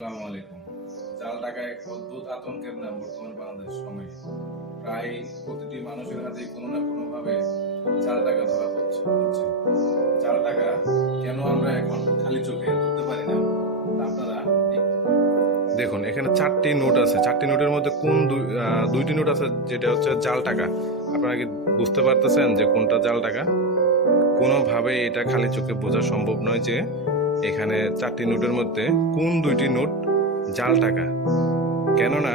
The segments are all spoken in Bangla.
আসসালামু আলাইকুম। জাল টাকা এক অদ্ভুত আতঙ্কের নাম বর্তমান বাংলাদেশ সময়ে। প্রায় প্রতিটি মানুষের হাতে কোনো না কোনো ভাবে জাল টাকা ধরা হচ্ছে। জাল টাকা কেন আমরা এখন খালি চোখে ধরতে পারি না, তা আপনারা দেখুন, এখানে 4টি নোট আছে। 4টি নোটের মধ্যে কোন দুইটি নোট আছে যেটা হচ্ছে জাল টাকা। আপনারা কি বুঝতে পারতেছেন যে কোনটা জাল টাকা? কোনোভাবে এটা খালি চোখে বোঝা সম্ভব নয় যে এখানে 4টি নোটের মধ্যে কোন দুইটি নোট জাল টাকা। কেননা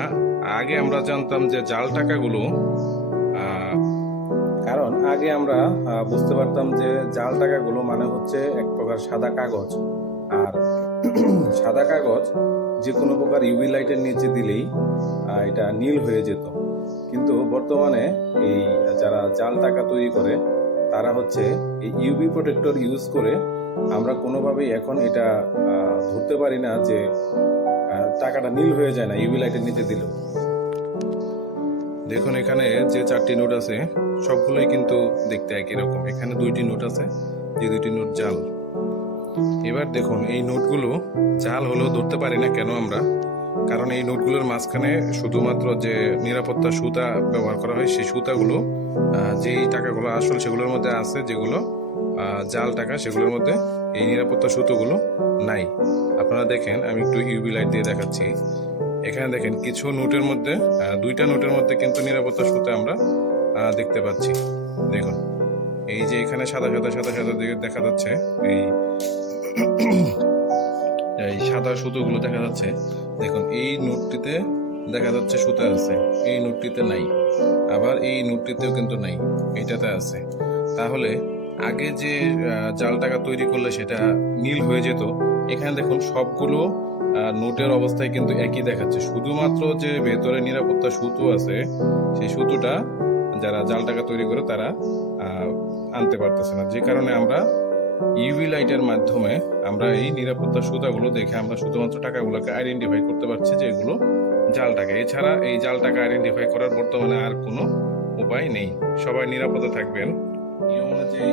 আগে আমরা জানতাম যে জাল টাকাগুলো, কারণ আগে আমরা বুঝতে পারতাম যে জাল টাকাগুলো মানে হচ্ছে এক প্রকার সাদা কাগজ। আর সাদা কাগজ যে কোনো প্রকার ইউভি লাইটের নিচে দিলেই এটা নীল হয়ে যেত। কিন্তু বর্তমানে এই যারা জাল টাকা তৈরি করে তারা হচ্ছে এই ইউভি প্রোটেক্টর ইউজ করে আমরা কোনোভাবেই এখন এটা ধরতে পারি না যে টাকাটা নীল হয়ে যায় না ইউভি লাইটের নিচে দিলেও। দেখুন, এখানে যে 4টি নোট আছে সবগুলোই কিন্তু দেখতে একই রকম। এখানে 2টি নোট আছে, যে 2টি নোট জাল। এবার দেখুন, এই নোটগুলো জাল হলেও ধরতে পারি না কেন আমরা? কারণ এই নোটগুলোর মাঝখানে শুধুমাত্র যে নিরাপত্তা সুতা ব্যবহার করা হয়, সেই সুতাগুলো যেই টাকাগুলো আসল সেগুলোর মধ্যে আছে, যেগুলো জাল টাকা সেগুলোর মধ্যে এই নিরাপত্তা সুতোগুলো নাই। আপনারা দেখেন, আমি একটু ইউভি লাইট দিয়ে দেখাচ্ছি। এখানে দেখেন, কিছু নোটের মধ্যে 2টা নোটের মধ্যে কিন্তু নিরাপত্তা সুতো আমরা দেখতে পাচ্ছি। দেখুন, এই যে এখানে সাদা সাদা সাদা সাদা দিকে দেখা যাচ্ছে, এই সাদা সুতোগুলো দেখা যাচ্ছে। দেখুন, এই নোটটিতে দেখা যাচ্ছে সুতা আছে, এই নোটটিতে নাই। আবার এই নোটটিতেও কিন্তু নাই, এইটাতে আছে। তাহলে আগে যে জাল টাকা তৈরি করলে সেটা নীল হয়ে যেত, এখানে দেখুন সবগুলো নোটের অবস্থায় কিন্তু একই দেখাচ্ছে। শুধুমাত্র যে ভেতরে নিরাপত্তা সুতো আছে, সেই সুতোটা যারা জাল টাকা তৈরি করে তারা আনতে পারতেছে না। যে কারণে আমরা ইউভি লাইটের মাধ্যমে আমরা এই নিরাপত্তা সুতাগুলো দেখে আমরা শুধুমাত্র টাকাগুলোকে আইডেন্টিফাই করতে পারছি যে এগুলো জাল টাকা। এছাড়া এই জাল টাকা আইডেন্টিফাই করার বর্তমানে আর কোনো উপায় নেই। সবাই নিরাপদে থাকবেন। নিয়ম অনুযায়ী